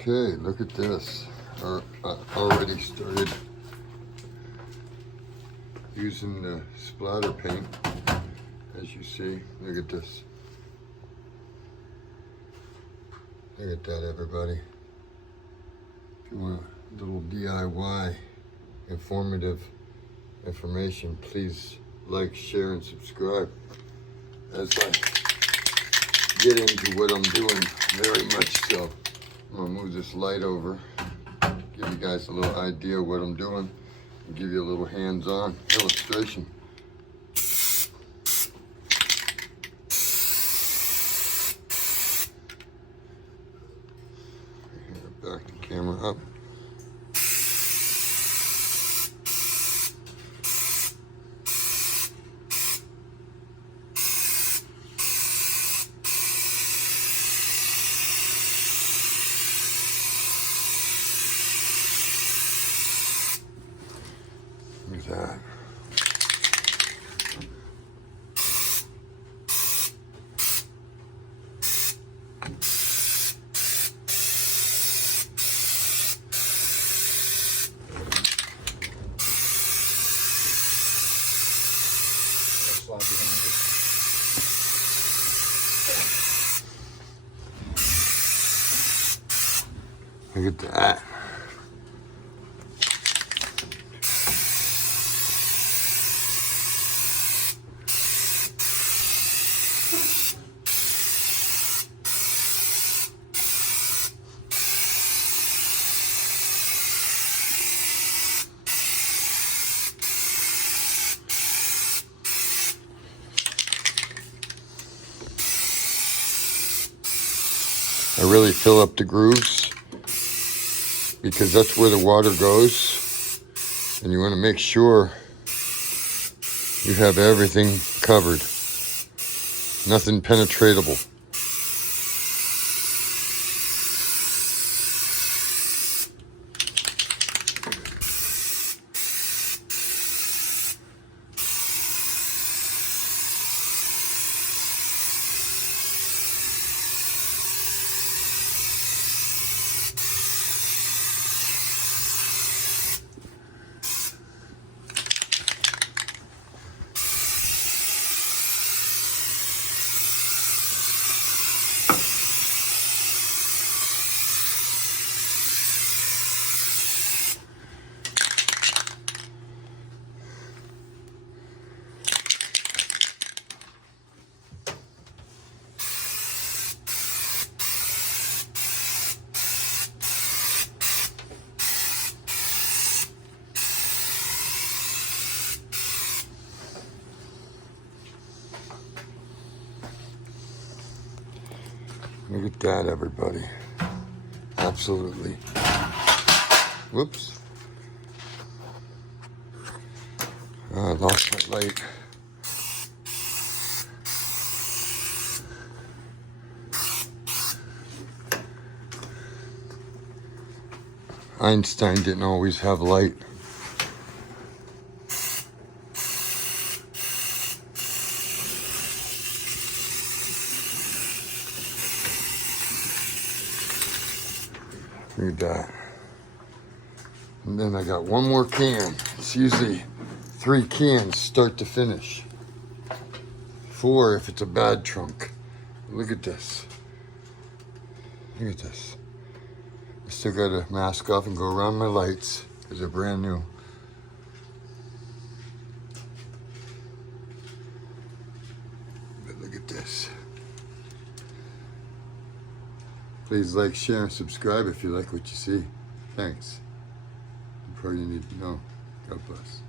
Okay, look at this. Already started using the splatter paint. As you see, look at this. Look at that, everybody. If you want a little DIY informative information, please like, share, and subscribe. As I get into what I'm doing, very much so. I'm gonna move this light over, give you guys a little idea of what I'm doing, and give you a little hands-on illustration. Back the camera up. Look at that. Slide behind it. Look at that. I really fill up the grooves because that's where the water goes, and you want to make sure you have everything covered, nothing penetratable. Look at that, everybody. Absolutely. Whoops. I lost that light. Einstein didn't always have light. Look at that. And then I got one more can. It's usually 3 cans start to finish. 4 if it's a bad trunk. Look at this. Look at this. I still got to mask off and go around my lights because they're brand new. But look at this. Please like, share, and subscribe if you like what you see. Thanks. That's all you need to know. God bless.